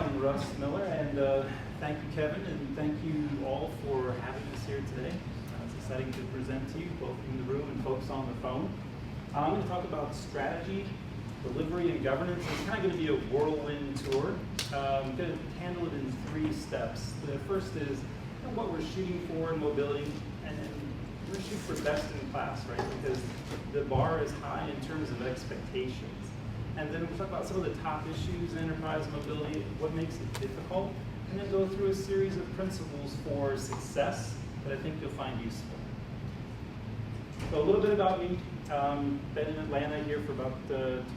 I'm Russ Miller, and thank you, Kevin, and thank you all for having us here today. It's exciting to present to you, both in the room and folks on the phone. I'm going to talk about strategy, delivery, and governance. It's kind of going to be a whirlwind tour. I'm going to handle it in 3 steps. The first is what we're shooting for in mobility, and then we're shooting for best in class, right? Because the bar is high in terms of expectations. And then we'll talk about some of the top issues in enterprise mobility, what makes it difficult, and then go through a series of principles for success that I think you'll find useful. So a little bit about me. Been in Atlanta here for about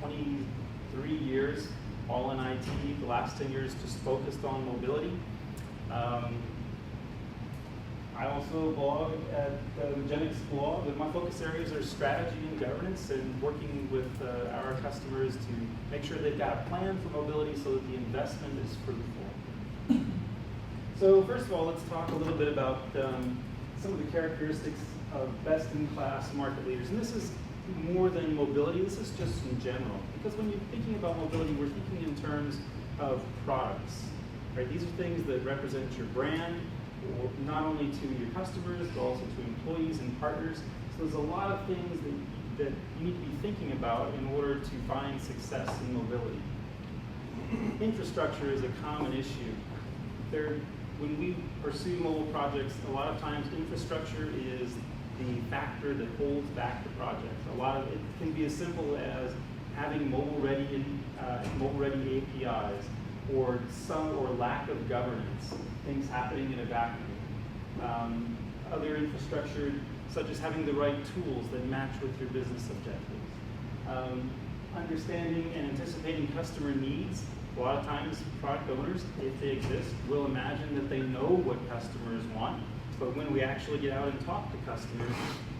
23 years, all in IT. The last 10 years just focused on mobility. I also blog at Magenic's blog, and my focus areas are strategy and governance and working with our customers to make sure they've got a plan for mobility so that the investment is fruitful. So first of all, let's talk a little bit about some of the characteristics of best-in-class market leaders. And this is more than mobility, this is just in general. Because when you're thinking about mobility, we're thinking in terms of products, right? These are things that represent your brand, not only to your customers, but also to employees and partners. So there's a lot of things that you need to be thinking about in order to find success in mobility. Infrastructure is a common issue. When we pursue mobile projects, a lot of times infrastructure is the factor that holds back the project. A lot of it can be as simple as having mobile-ready APIs, or lack of governance, things happening in a vacuum. Other infrastructure, such as having the right tools that match with your business objectives. Understanding and anticipating customer needs. A lot of times, product owners, if they exist, will imagine that they know what customers want, but when we actually get out and talk to customers,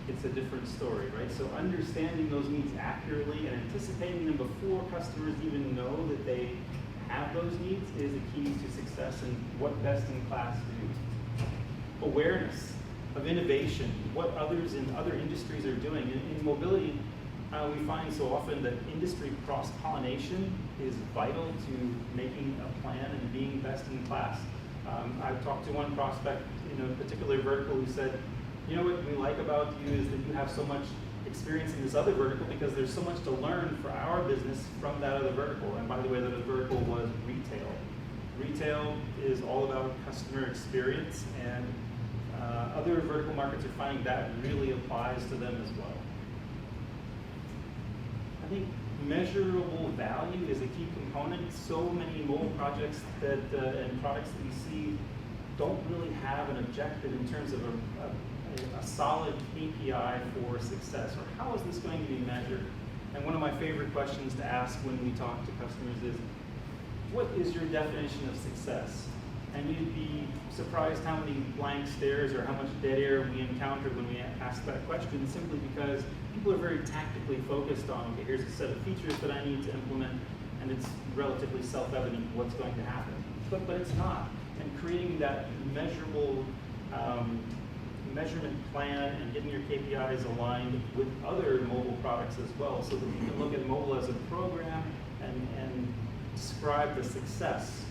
it's a different story, right? So understanding those needs accurately and anticipating them before customers even know that they have those needs is a key to success and what best in class do. Awareness of innovation, what others in other industries are doing. In mobility, we find so often that industry cross-pollination is vital to making a plan and being best in class. I've talked to one prospect in a particular vertical who said, you know what we like about you is that you have so much experience in this other vertical because there's so much to learn for our business from that other vertical. And by the way, that other vertical was retail. Retail is all about customer experience, and other vertical markets are finding that really applies to them as well. I think measurable value is a key component. So many mobile projects and products that we see don't really have an objective in terms of a solid KPI for success, or how is this going to be measured? And one of my favorite questions to ask when we talk to customers is, what is your definition of success? And you'd be surprised how many blank stares or how much dead air we encounter when we ask that question, simply because people are very tactically focused on, okay, here's a set of features that I need to implement, and it's relatively self-evident what's going to happen. But it's not. And creating that measurable measurement plan and getting your KPIs aligned with other mobile products as well, so that you can look at mobile as a program and describe the success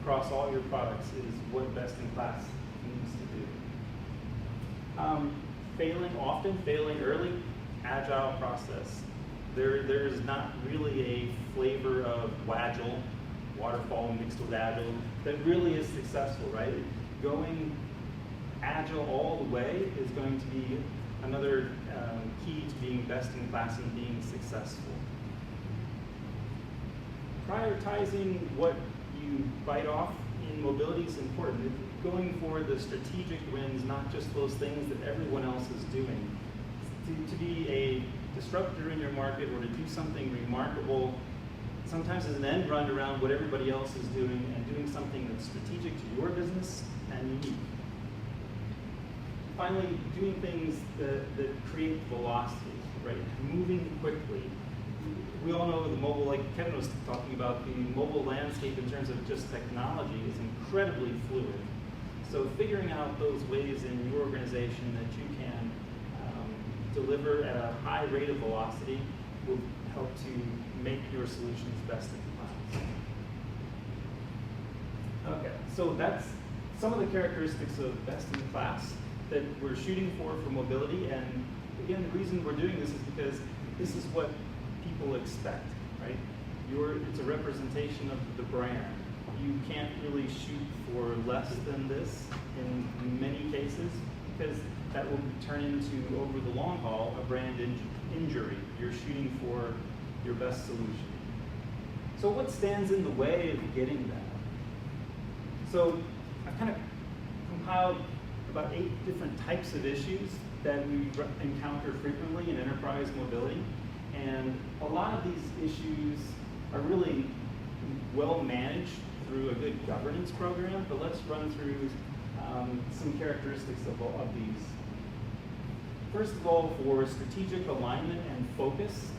across all your products is what best in class needs to do. Failing often, failing early, agile process. There is not really a flavor of Wagile, waterfall mixed with agile, that really is successful, right? Going agile all the way is going to be another key to being best in class and being successful. Prioritizing what you bite off in mobility is important. Going for the strategic wins, not just those things that everyone else is doing. To be a disruptor in your market or to do something remarkable sometimes is an end run around what everybody else is doing and doing something that's strategic to your business and unique. Finally, doing things that create velocity, right? Moving quickly. We all know the mobile, like Kevin was talking about, the mobile landscape in terms of just technology is incredibly fluid. So figuring out those ways in your organization that you can deliver at a high rate of velocity will help to make your solutions best in class. So that's some of the characteristics of best in class that we're shooting for mobility. And again, the reason we're doing this is because this is what people expect, right? It's a representation of the brand. You can't really shoot for less than this in many cases, because that will turn into, over the long haul, a brand injury. You're shooting for your best solution. So what stands in the way of getting that? So I've kind of compiled about 8 different types of issues that we encounter frequently in enterprise mobility. And a lot of these issues are really well managed through a good governance program, but let's run through some characteristics of these. First of all, for strategic alignment and focus,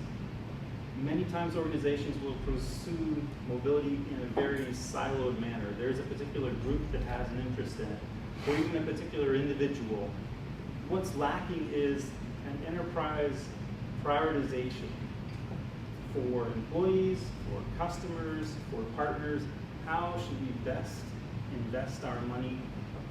many times organizations will pursue mobility in a very siloed manner. There's a particular group that has an interest in it, or even a particular individual. What's lacking is an enterprise prioritization for employees, for customers, for partners. How should we best invest our money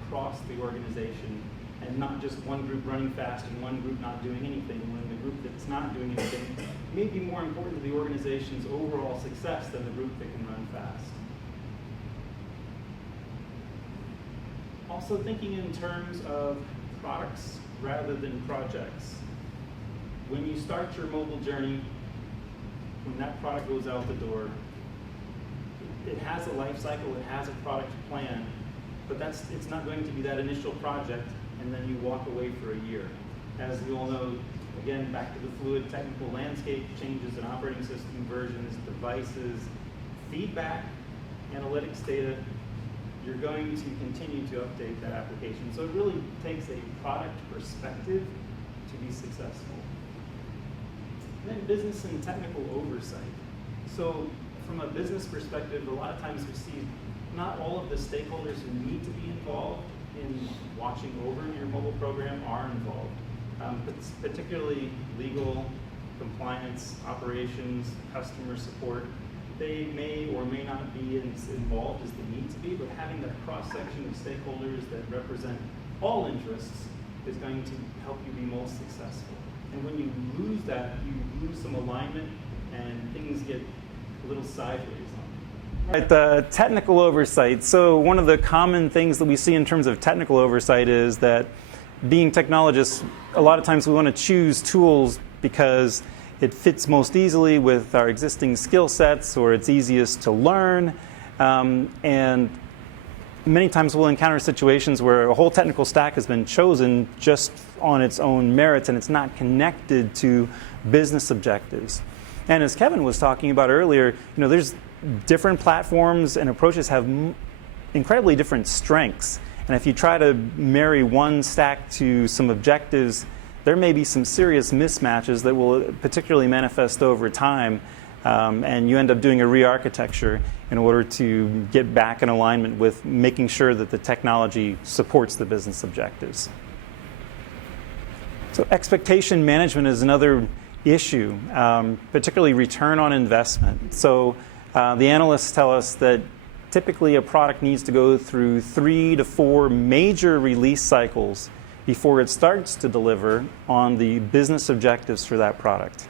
across the organization, and not just one group running fast and one group not doing anything, when the group that's not doing anything may be more important to the organization's overall success than the group that can run fast. Also thinking in terms of products rather than projects. When you start your mobile journey, when that product goes out the door, it has a life cycle, it has a product plan, but it's not going to be that initial project and then you walk away for a year. As you all know, again, back to the fluid technical landscape, changes in operating system versions, devices, feedback, analytics data, you're going to continue to update that application. So it really takes a product perspective to be successful. And then business and technical oversight. So from a business perspective, a lot of times we see not all of the stakeholders who need to be involved in watching over your mobile program are involved. But particularly legal, compliance, operations, customer support, they may or may not be as involved as they need to be, but having that cross-section of stakeholders that represent all interests is going to help you be most successful. And when you lose that, you lose some alignment and things get a little sideways. Right, the technical oversight. So one of the common things that we see in terms of technical oversight is that being technologists, a lot of times we want to choose tools because it fits most easily with our existing skill sets, or it's easiest to learn. And many times we'll encounter situations where a whole technical stack has been chosen just on its own merits and it's not connected to business objectives. And as Kevin was talking about earlier, there's different platforms and approaches have incredibly different strengths. And if you try to marry one stack to some objectives, there may be some serious mismatches that will particularly manifest over time, and you end up doing a re-architecture in order to get back in alignment with making sure that the technology supports the business objectives. So expectation management is another issue, particularly return on investment. So the analysts tell us that typically a product needs to go through 3 to 4 major release cycles before it starts to deliver on the business objectives for that product.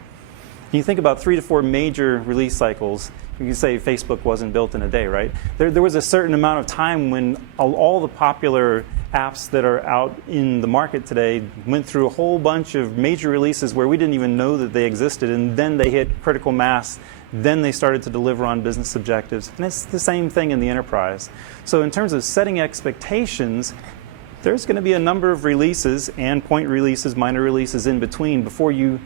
You think about 3 to 4 major release cycles. You can say Facebook wasn't built in a day, right? There was a certain amount of time when all the popular apps that are out in the market today went through a whole bunch of major releases where we didn't even know that they existed, and then they hit critical mass. Then they started to deliver on business objectives. And it's the same thing in the enterprise. So in terms of setting expectations, there's going to be a number of releases, and point releases, minor releases in between, before you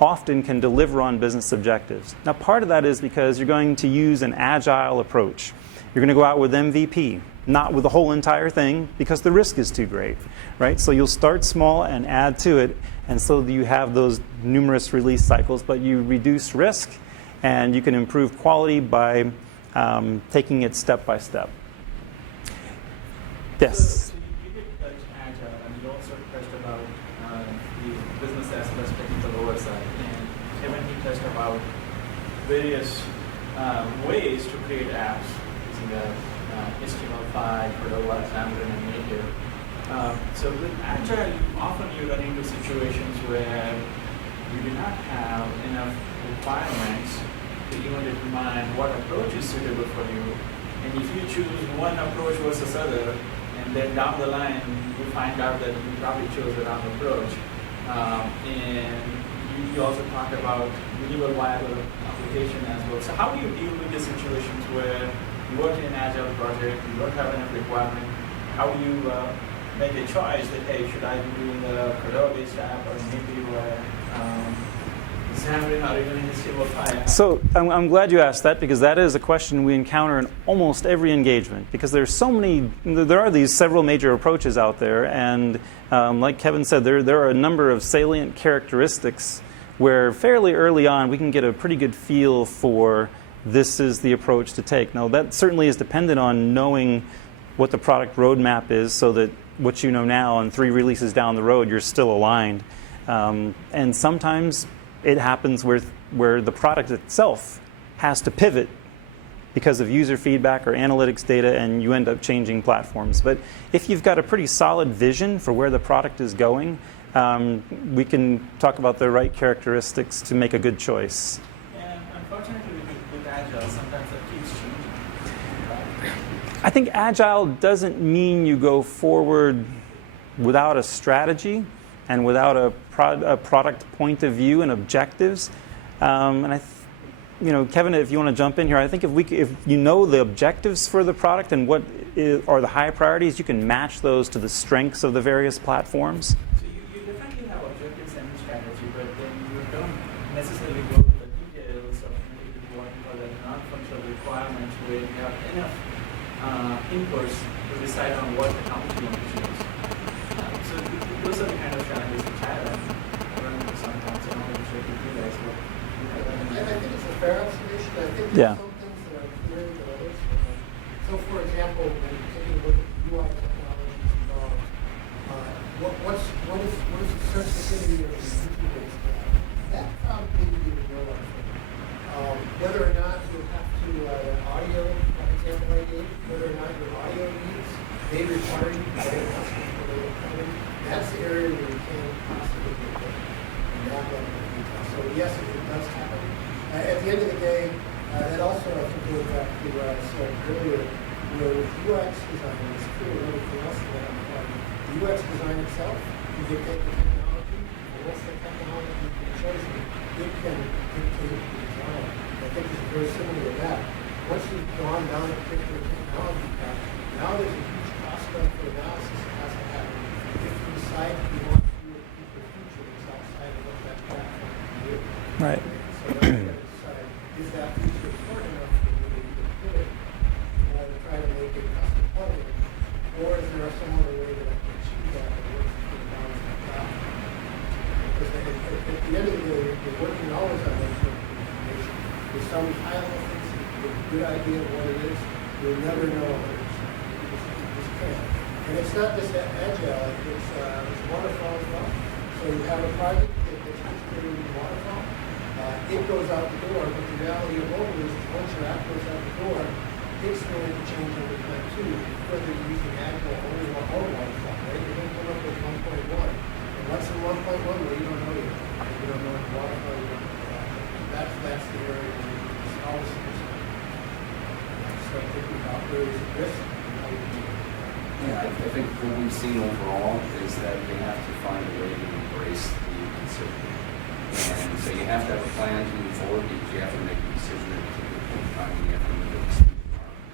often can deliver on business objectives. Now, part of that is because you're going to use an agile approach. You're going to go out with MVP, not with the whole entire thing, because the risk is too great, right? So you'll start small and add to it, and so you have those numerous release cycles, but you reduce risk, and you can improve quality by taking it step by step. Yes? So you did touch agile, and you also touched about the business aspects, technical oversight, and Kevin, he touched about various ways to create apps using HTML5, Cordova, Xamarin, and Native. So with Agile, often you run into situations where you do not have enough requirements to even determine what approach is suitable for you. And if you choose one approach versus other, and then down the line you find out that you probably chose the wrong approach. And you also talked about minimal viable application as well. So how do you deal with the situations where you work in an Agile project, you don't have enough requirement? How do you make a choice that, hey, should I be doing a Cordova-based app or maybe Xamarin or even HTML5? So I'm glad you asked that, because that is a question we encounter in almost every engagement, because there are these several major approaches out there, and like Kevin said, there are a number of salient characteristics where fairly early on we can get a pretty good feel for this is the approach to take. Now that certainly is dependent on knowing what the product roadmap is, so that what you know now and 3 releases down the road you're still aligned. And sometimes it happens where the product itself has to pivot because of user feedback or analytics data, and you end up changing platforms. But if you've got a pretty solid vision for where the product is going, we can talk about the right characteristics to make a good choice. And unfortunately with Agile, sometimes that keeps changing. I think Agile doesn't mean you go forward without a strategy and without a product point of view and objectives. And Kevin, if you want to jump in here, I think if you know the objectives for the product and what are the high priorities, you can match those to the strengths of the various platforms. So you definitely have objectives and strategy, but then you don't necessarily go to the details of maybe what are the non-functional requirements where you have enough inputs to decide on what technology you want to choose. So those are the kind of challenges which I run into sometimes. I don't know if you guys will. I think it's a fair observation. I think Yeah. there's some things that are clearer than others. So, for example, when you're taking a look at UI technologies involved, what is the sensitivity of the user-based data? That probably you would know of. Whether or not you have to audio, for example, I gave, whether or not your audio needs may require you to go to custom-related coding. That's the area where you can possibly get there in that level of detail. So yes, it does happen. At the end of the day, that also, I think, goes back to what I said earlier, with UX design, it's true of everything else that I'm part of. The UX design itself, you dictate the technology, and once the technology has been chosen, it can dictate the design. I think it's very similar to that. Once you've gone down a particular technology path, now there's a huge cost-benefit analysis that has to happen. If you decide you want to do a deeper feature that's outside of what that platform can do. Right. So then you got to decide, is that feature important enough for you to even put it, to try to make it custom plugin, or is there some other way that I can achieve that works for the balance of the platform? Because at the end of the day, you're working always on that sort of information. There's some high-level things that you get a good idea of what it is, you'll never know 100%. You just can't. And it's not just agile, it's waterfall as well. So you have a project that gets integrated in waterfall. It goes out the door, but the reality of mobile is once your app goes out the door, it's going to change over time too, whether you're using Agile or waterfall, right? You're going to come up with 1.1. And what's in 1.1? Well, you don't know yet. You don't know in waterfall, you don't know that. That's the area where it's always start thinking about areas of risk and how you do it. Yeah, I think what we've seen overall is that they have to find a way to embrace the uncertainty. And so you have to have a plan to move forward, because you have to make a decision at a particular point in time, and you have to move at the speed of the market.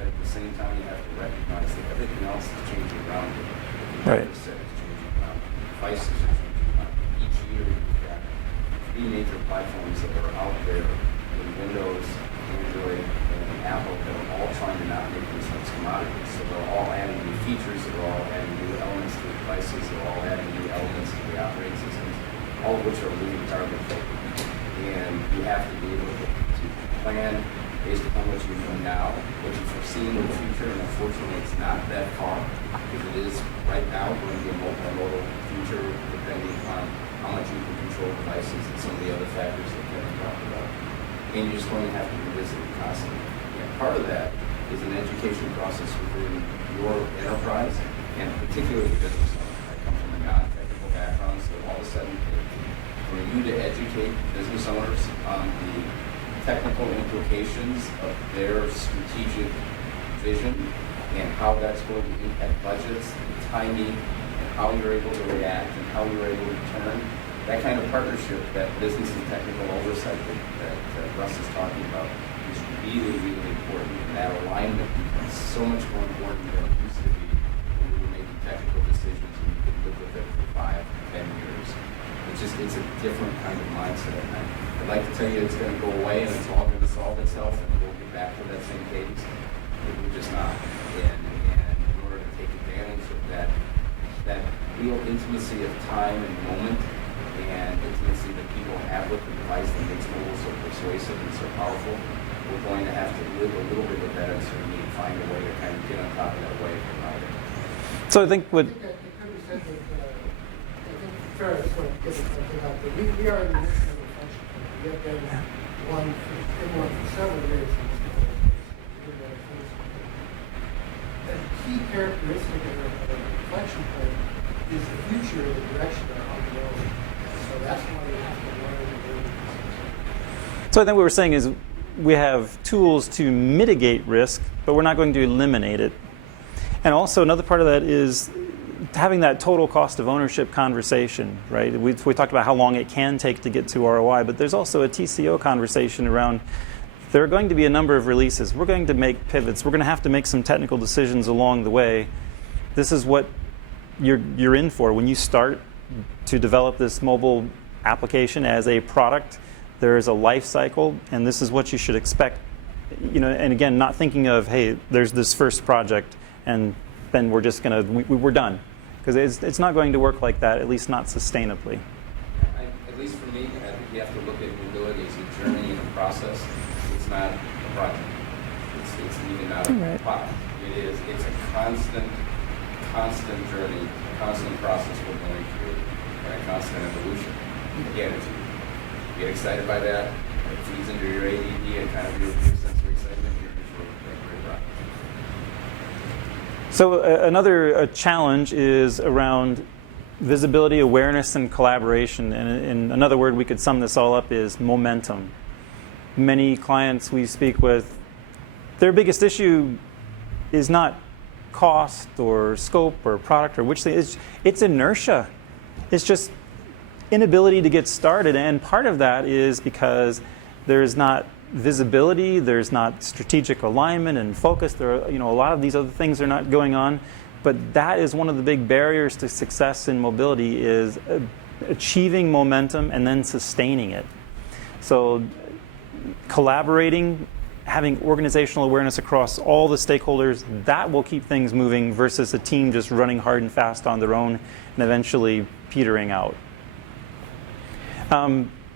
But at the same time, you have to recognize that everything else is changing around you. Right. The set is changing around you. Devices are changing around you. Each year, you've got 3 major platforms that are out there in Windows, Android, and Apple that are all trying to not make themselves commodities. So they're all adding new features, they're all adding new elements to the devices, they're all adding new elements to the operating systems, all of which are moving target focused. And you have to be able to plan based upon what you know now, what you foresee in the future, and unfortunately it's not that far, because it is right now going to be a multimodal future depending upon how much you can control devices and some of the other factors that Kevin talked about. And you're just going to have to revisit it constantly. Yeah. part of that is an education process within your enterprise, and particularly business owners. I come from a non-technical background, so all of a sudden, for you to educate business owners on the technical implications of their strategic vision and how that's going to impact budgets, timing, and how you're able to react and how you're able to turn. That kind of partnership, that business and technical oversight that Russ is talking about, is really, really important. And that alignment becomes so much more important than it used to be when we were making technical decisions and you could live with it for 5, 10 years. It's a different kind of mindset. And I'd like to tell you it's going to go away and it's all going to solve itself and we'll get back to that same cadence. But we're just not. And in order to take advantage of that real intimacy of time and moment and intimacy that people have with the device that makes mobile so persuasive and so powerful, we're going to have to live a little bit with that uncertainty and find a way to kind of get on top of that wave and ride it. I So I think what think that it could be said that, I think fair, I just want to get something out there. We are in the midst of a function. We have been one for several years. A key characteristic of a inflection point is the future of the direction of how we go. So that's why we have to learn and do this. So I think what we're saying is we have tools to mitigate risk, but we're not going to eliminate it. And also another part of that is having that total cost of ownership conversation, right? We talked about how long it can take to get to ROI, but there's also a TCO conversation around there are going to be a number of releases. We're going to make pivots. We're going to have to make some technical decisions along the way. This is what you're in for. When you start to develop this mobile application as a product, there is a life cycle, and this is what you should expect. And again, not thinking of, hey, there's this first project, and then we're just going to, we're done. Because it's not going to work like that, at least not sustainably. At least for me, I think you have to look at mobility as a journey and a process. It's not a project. It's even not a product. It's a constant journey, a constant process we're going through, and a constant evolution. Again, you get excited by that, it feeds into your ADD and kind of your sense of excitement. You're very right. So another challenge is around visibility, awareness, and collaboration. And in another word we could sum this all up is momentum. Many clients we speak with, their biggest issue is not cost or scope or product or which thing. It's inertia. It's just inability to get started. And part of that is because there's not visibility, there's not strategic alignment and focus. There are, a lot of these other things are not going on. But that is one of the big barriers to success in mobility is achieving momentum and then sustaining it. So collaborating, having organizational awareness across all the stakeholders, that will keep things moving versus a team just running hard and fast on their own and eventually petering out.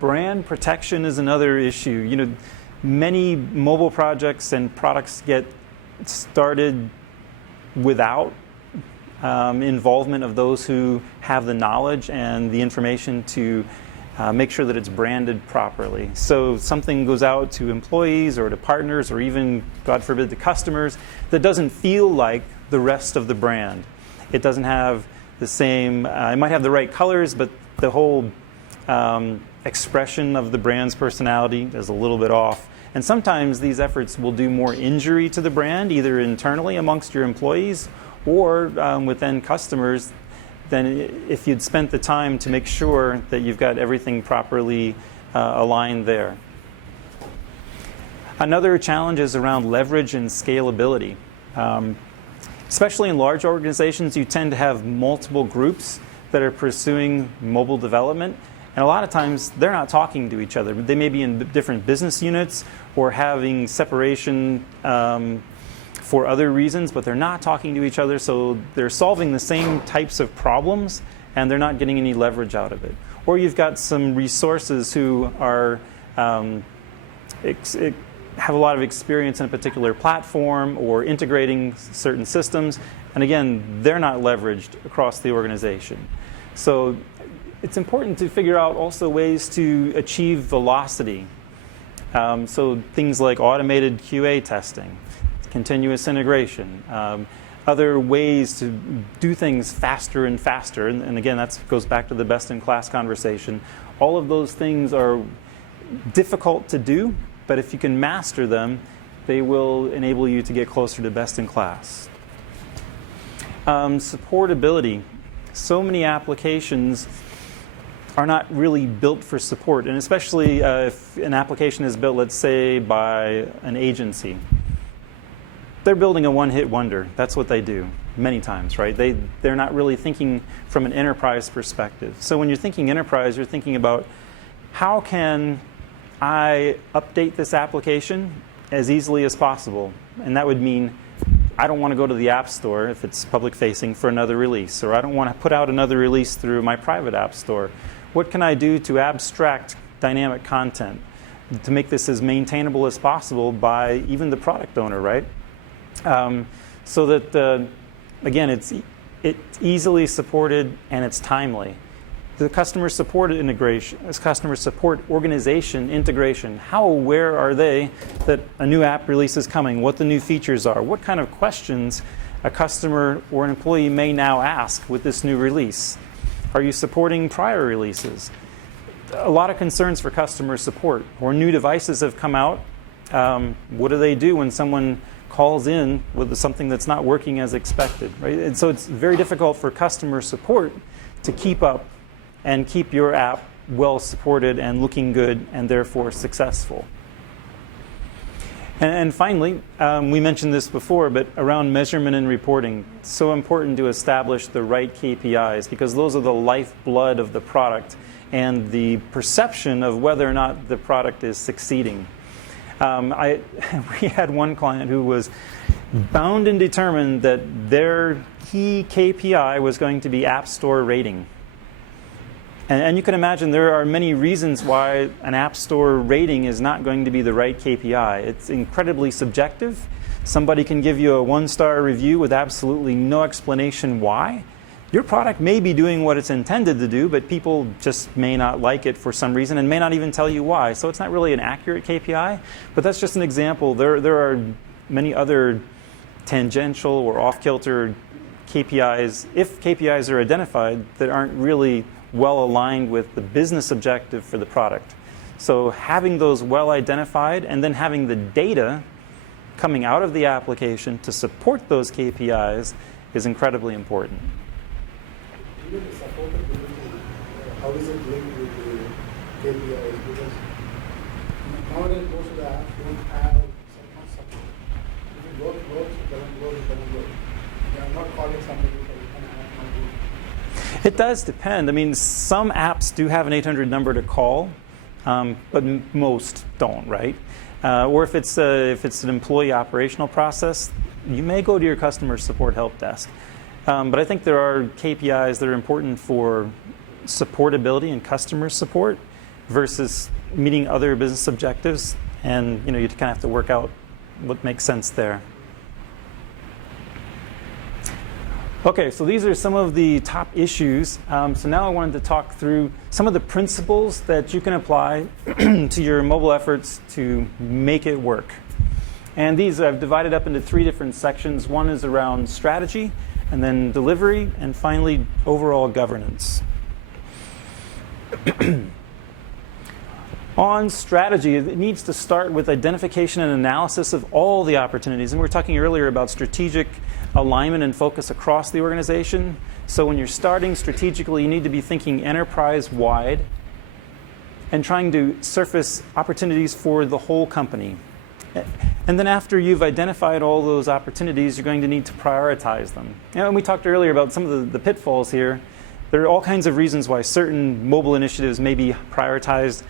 Brand protection is another issue. Many mobile projects and products get started without involvement of those who have the knowledge and the information to make sure that it's branded properly. So something goes out to employees or to partners or even, God forbid, to customers that doesn't feel like the rest of the brand. It doesn't have the same, it might have the right colors, but the whole expression of the brand's personality is a little bit off. And sometimes these efforts will do more injury to the brand, either internally amongst your employees or within customers, than if you'd spent the time to make sure that you've got everything properly aligned there. Another challenge is around leverage and scalability. Especially in large organizations, you tend to have multiple groups that are pursuing mobile development. And a lot of times, they're not talking to each other. They may be in different business units or having separation for other reasons, but they're not talking to each other, so they're solving the same types of problems, and they're not getting any leverage out of it. Or you've got some resources who are have a lot of experience in a particular platform or integrating certain systems, and again, they're not leveraged across the organization. So it's important to figure out also ways to achieve velocity. So things like automated QA testing, continuous integration, other ways to do things faster and faster. And again, that goes back to the best-in-class conversation. All of those things are difficult to do, but if you can master them, they will enable you to get closer to best-in-class. Supportability. So many applications are not really built for support, and especially if an application is built, let's say, by an agency. They're building a one-hit wonder. That's what they do many times, right? They're not really thinking from an enterprise perspective. So when you're thinking enterprise, you're thinking about how can I update this application as easily as possible? And that would mean I don't want to go to the App Store if it's public-facing for another release, or I don't want to put out another release through my private App Store. What can I do to abstract dynamic content to make this as maintainable as possible by even the product owner, right? So that, again, it's easily supported and it's timely. The customer support integration, customer support organization integration, how aware are they that a new app release is coming, what the new features are, what kind of questions a customer or an employee may now ask with this new release? Are you supporting prior releases? A lot of concerns for customer support. Or new devices have come out. What do they do when someone calls in with something that's not working as expected, right? And so it's very difficult for customer support to keep up and keep your app well supported and looking good and therefore successful. And finally, we mentioned this before, but around measurement and reporting, it's so important to establish the right KPIs because those are the lifeblood of the product and the perception of whether or not the product is succeeding. We had one client who was bound and determined that their key KPI was going to be App Store rating. And you can imagine there are many reasons why an App Store rating is not going to be the right KPI. It's incredibly subjective. Somebody can give you a 1-star review with absolutely no explanation why. Your product may be doing what it's intended to do, but people just may not like it for some reason and may not even tell you why. So it's not really an accurate KPI, but that's just an example. There are many other tangential or off-kilter KPIs, if KPIs are identified, that aren't really well aligned with the business objective for the product. So having those well identified and then having the data coming out of the application to support those KPIs is incredibly important. Even the supportability, how is it linked with the KPIs? Because nowadays most of the apps don't have much support. If it works, it doesn't work, it doesn't work. I'm not calling somebody for an app not good. It does depend. I mean, some apps do have an 800 number to call, but most don't, right? Or if it's an employee operational process, you may go to your customer support help desk. But I think there are KPIs that are important for supportability and customer support versus meeting other business objectives, and you kind of have to work out what makes sense there. Okay, so these are some of the top issues. So now I wanted to talk through some of the principles that you can apply to your mobile efforts to make it work. And these I've divided up into 3 different sections. One is around strategy, and then delivery, and finally overall governance. On strategy, it needs to start with identification and analysis of all the opportunities. And we were talking earlier about strategic alignment and focus across the organization. So when you're starting strategically, you need to be thinking enterprise-wide and trying to surface opportunities for the whole company. And then after you've identified all those opportunities, you're going to need to prioritize them. And we talked earlier about some of the pitfalls here. There are all kinds of reasons why certain mobile initiatives may be prioritized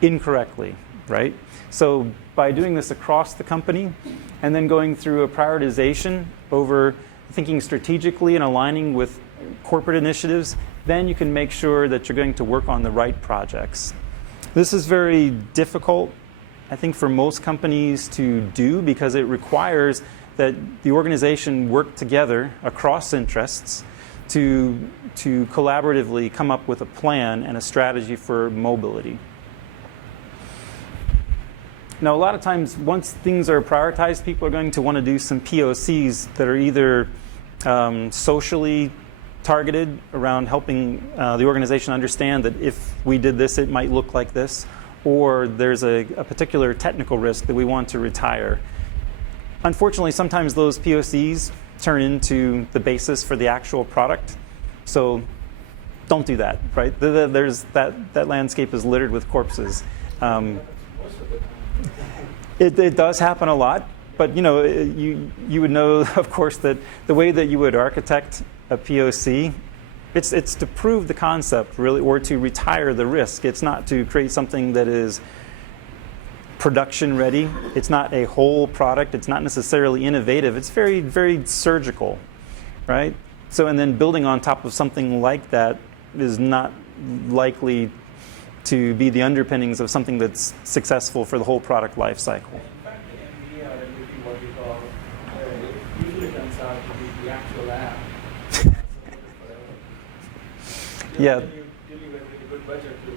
incorrectly, right? So by doing this across the company and then going through a prioritization over thinking strategically and aligning with corporate initiatives, then you can make sure that you're going to work on the right projects. This is very difficult, I think, for most companies to do because it requires that the organization work together across interests to collaboratively come up with a plan and a strategy for mobility. Now, a lot of times, once things are prioritized, people are going to want to do some POCs that are either socially targeted around helping the organization understand that if we did this, it might look like this, or there's a particular technical risk that we want to retire. Unfortunately, sometimes those POCs turn into the basis for the actual product. So don't do that, right? There's that landscape is littered with corpses. Most of the time. It does happen a lot, but you would know, of course, that the way that you would architect a POC, it's to prove the concept, really, or to retire the risk. It's not to create something that is production ready. It's not a whole product. It's not necessarily innovative. It's very, very surgical, right? So, and then building on top of something like that is not likely to be the underpinnings of something that's successful for the whole product life cycle. In fact, in VR, there will be what we call, it usually turns out to be the actual app. Yeah. You dealing with a good budget to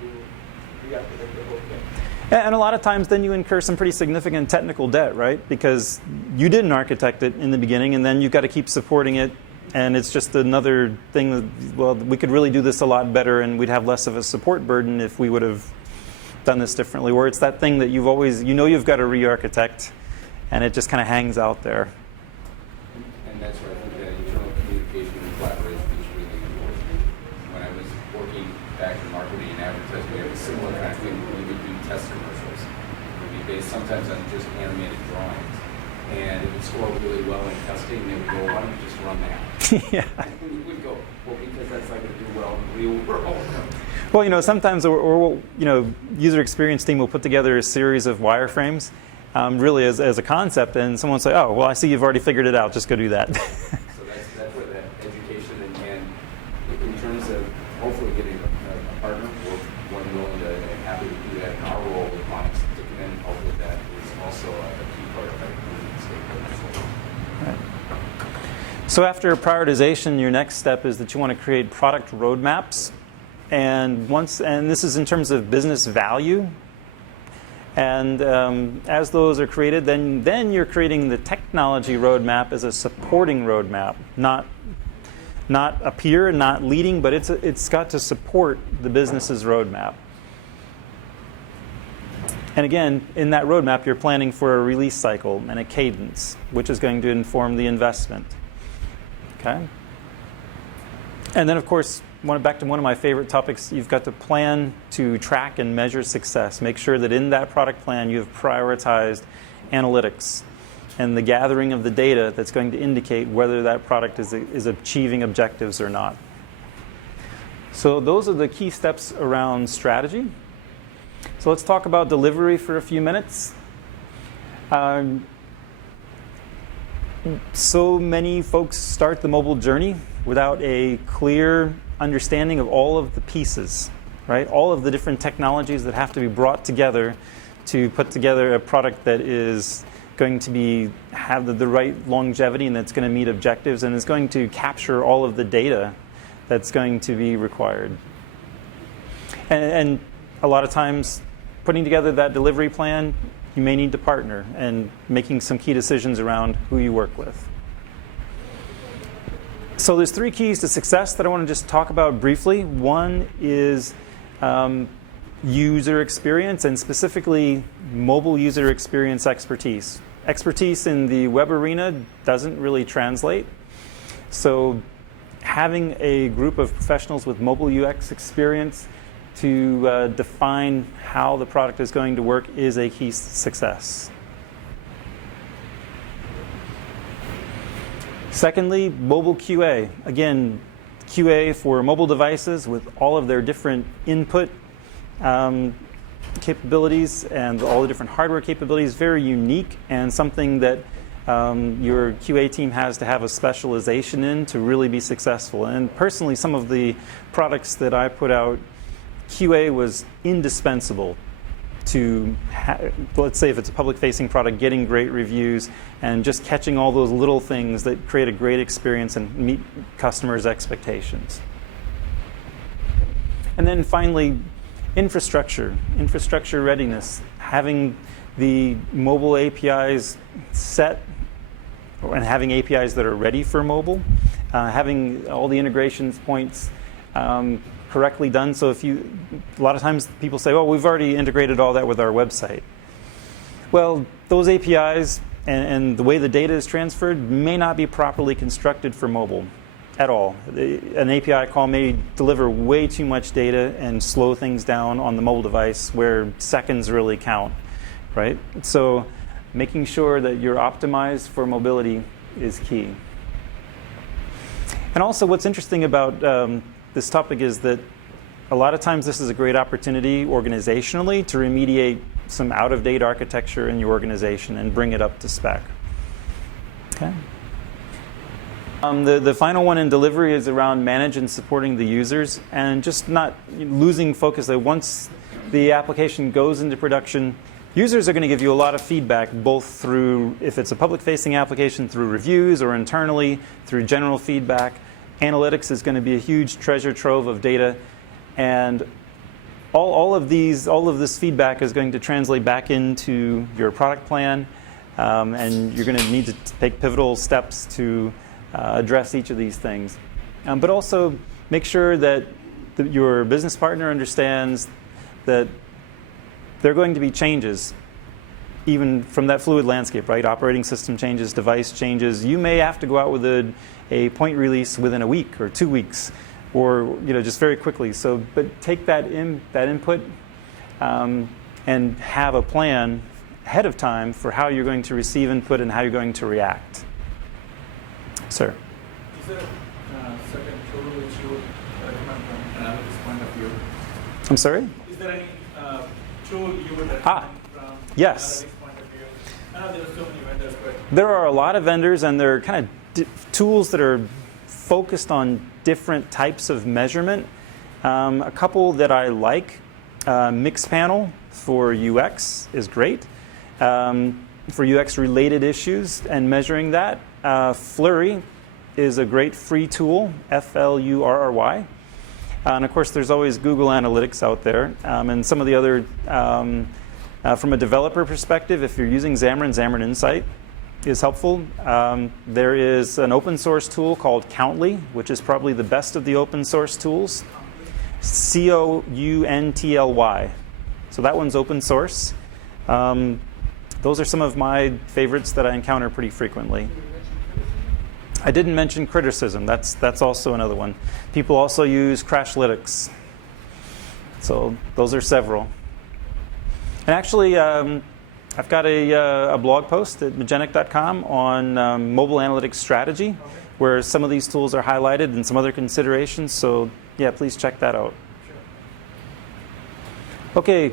reactivate the whole thing. And a lot of times then you incur some pretty significant technical debt, right? Because you didn't architect it in the beginning, and then you've got to keep supporting it. And it's just another thing that, well, we could really do this a lot better, and we'd have less of a support burden if we would have done this differently. Where it's that thing that you've always, you've got to re-architect, and it just kind of hangs out there. And that's where I think that internal communication and collaboration is really important. When I was working back in marketing and advertising, we have a similar kind of thing. We would do test commercials. It would be based sometimes on just animated drawings. And it would score really well in testing, and they would go, why don't you just run that? Yeah. And we would go, well, because that's not going to do well in the real world. Well, sometimes, user experience team will put together a series of wireframes, really as a concept, and someone will say, oh, well, I see you've already figured it out, just go do that. So that's where that education and in terms of hopefully getting a partner, we're more than willing to and happy to do that in our role with Monix to come in and help with that is also a key part of our Right. So after prioritization, your next step is that you want to create product roadmaps. And this is in terms of business value. And as those are created, then you're creating the technology roadmap as a supporting roadmap, not a peer, not leading, but it's got to support the business's roadmap. And again, in that roadmap, you're planning for a release cycle and a cadence, which is going to inform the investment. Okay? And then, of course, back to one of my favorite topics, you've got to plan to track and measure success. Make sure that in that product plan, you have prioritized analytics and the gathering of the data that's going to indicate whether that product is achieving objectives or not. So those are the key steps around strategy. So let's talk about delivery for a few minutes. So many folks start the mobile journey without a clear understanding of all of the pieces, right? All of the different technologies that have to be brought together to put together a product that is going to have the right longevity and that's going to meet objectives and is going to capture all of the data that's going to be required. And a lot of times, putting together that delivery plan, you may need to partner and making some key decisions around who you work with. So there's 3 keys to success that I want to just talk about briefly. One is user experience, and specifically mobile user experience expertise. Expertise in the web arena doesn't really translate. So having a group of professionals with mobile UX experience to define how the product is going to work is a key success. Secondly, mobile QA. Again, QA for mobile devices with all of their different input capabilities and all the different hardware capabilities, very unique and something that your QA team has to have a specialization in to really be successful. And personally, some of the products that I put out, QA was indispensable to, let's say if it's a public-facing product, getting great reviews and just catching all those little things that create a great experience and meet customers' expectations. And then finally, infrastructure readiness, having the mobile APIs set and having APIs that are ready for mobile, having all the integrations points correctly done. So a lot of times people say, well, we've already integrated all that with our website. Well, those APIs and the way the data is transferred may not be properly constructed for mobile at all. An API call may deliver way too much data and slow things down on the mobile device where seconds really count, right? So making sure that you're optimized for mobility is key. And also what's interesting about this topic is that a lot of times this is a great opportunity organizationally to remediate some out-of-date architecture in your organization and bring it up to spec. Okay. The final one in delivery is around manage and supporting the users and just not losing focus that once the application goes into production, users are going to give you a lot of feedback, both through, if it's a public-facing application, through reviews or internally through general feedback. Analytics is going to be a huge treasure trove of data, and all of this feedback is going to translate back into your product plan, and you're going to need to take pivotal steps to address each of these things. But also make sure that your business partner understands that there are going to be changes, even from that fluid landscape, right? Operating system changes, device changes. You may have to go out with a point release within a week or 2 weeks, or just very quickly. So, but take that input and have a plan ahead of time for how you're going to receive input and how you're going to react. Sir. Is there a certain tool which you would recommend from an analytics point of view? I'm sorry? Is there any tool you would recommend from yes. an analytics point of view? I know there are so many vendors, but There are a lot of vendors, and they're kind of tools that are focused on different types of measurement. A couple that I like, Mixpanel for UX is great. For UX-related issues and measuring that. Flurry is a great free tool, Flurry. And of course, there's always Google Analytics out there. And some of the other, from a developer perspective, if you're using Xamarin, Xamarin Insight is helpful. There is an open source tool called Countly, which is probably the best of the open source tools. Countly. So that one's open source. Those are some of my favorites that I encounter pretty frequently. I didn't mention Criticism. That's also another one. People also use Crashlytics. So those are several. And actually, I've got a blog post at Magenic.com on mobile analytics strategy, where some of these tools are highlighted and some other considerations. So yeah, please check that out. Okay.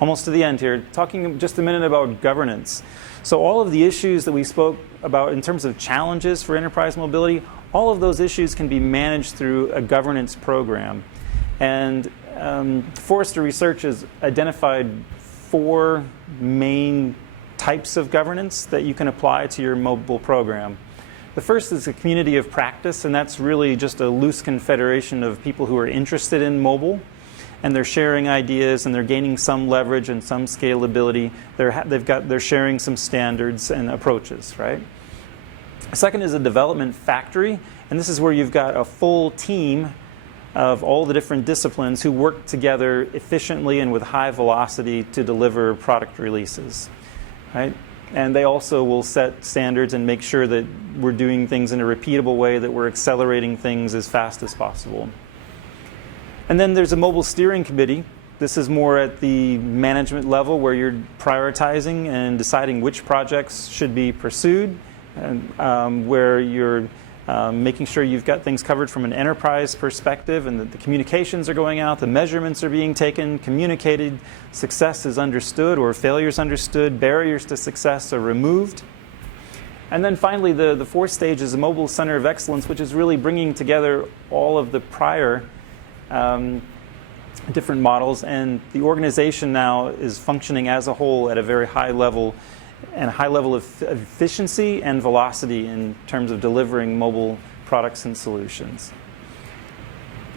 Almost to the end here, talking just a minute about governance. So all of the issues that we spoke about in terms of challenges for enterprise mobility, all of those issues can be managed through a governance program. And Forrester Research has identified 4 main types of governance that you can apply to your mobile program. The first is a community of practice, and that's really just a loose confederation of people who are interested in mobile. And they're sharing ideas, and they're gaining some leverage and some scalability. They're sharing some standards and approaches, right? Second is a development factory, and this is where you've got a full team of all the different disciplines who work together efficiently and with high velocity to deliver product releases, right? And they also will set standards and make sure that we're doing things in a repeatable way, that we're accelerating things as fast as possible. And then there's a mobile steering committee. This is more at the management level, where you're prioritizing and deciding which projects should be pursued, and where you're making sure you've got things covered from an enterprise perspective, and that the communications are going out, the measurements are being taken, communicated, success is understood or failure is understood, barriers to success are removed. And then finally, the 4th stage is a mobile center of excellence, which is really bringing together all of the prior different models, and the organization now is functioning as a whole at a very high level, and a high level of efficiency and velocity in terms of delivering mobile products and solutions.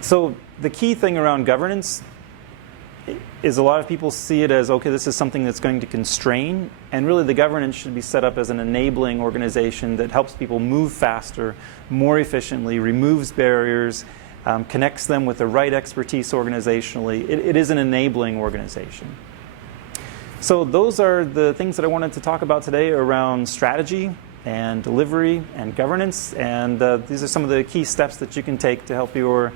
So the key thing around governance is a lot of people see it as, okay, this is something that's going to constrain, and really the governance should be set up as an enabling organization that helps people move faster, more efficiently, removes barriers, connects them with the right expertise organizationally. It is an enabling organization. So those are the things that I wanted to talk about today around strategy and delivery and governance, and these are some of the key steps that you can take to help your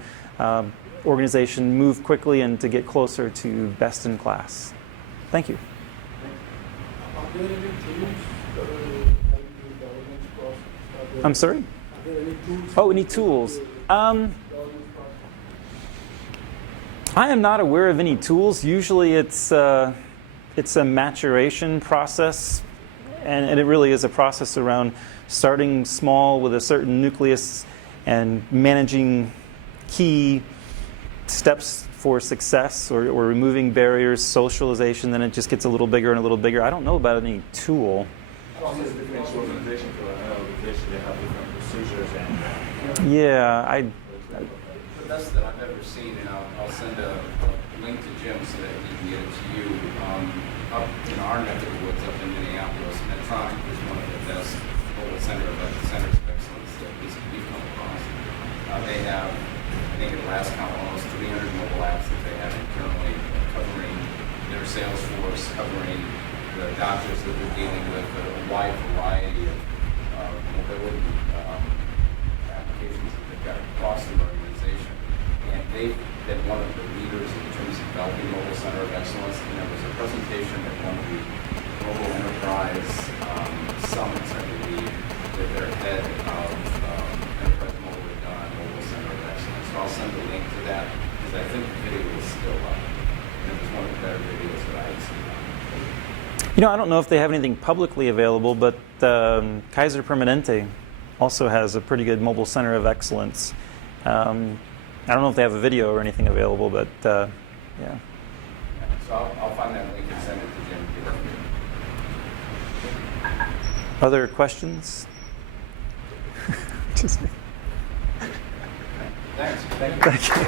organization move quickly and to get closer to best in class. Thank you. Are there any tools that will help the governance process? I'm sorry? Are there any tools? Oh, any tools? Governance process? I am not aware of any tools. Usually it's a maturation process, and it really is a process around starting small with a certain nucleus and managing key steps for success, or removing barriers, socialization. Then it just gets a little bigger and a little bigger. I don't know about any tool. Also, it's different organization to another organization. They have different procedures and. Yeah, The best that I've ever seen, and I'll send a link to Jim so that he can get it to you. Up in our neck of the woods, up in Minneapolis, Medtronic is one of the best mobile centers of excellence that we've come across. They have, I think at last count, almost 300 mobile apps that they have internally, covering their sales force, covering the doctors that they're dealing with, a wide variety of mobility applications that they've got across their organization. And they've been one of the leaders in terms of developing mobile center of excellence. And there was a presentation at one of the mobile enterprise summits, I believe, that their head of enterprise mobile had done on mobile center of excellence. So I'll send a link to that, because I think the video is still up. And it was one of the better videos that I had seen. you know, I don't know if they have anything publicly available, but Kaiser Permanente also has a pretty good mobile center of excellence. I don't know if they have a video or anything available, but yeah. So I'll find that link and send it to Jim. Other questions? Thanks. Thank you.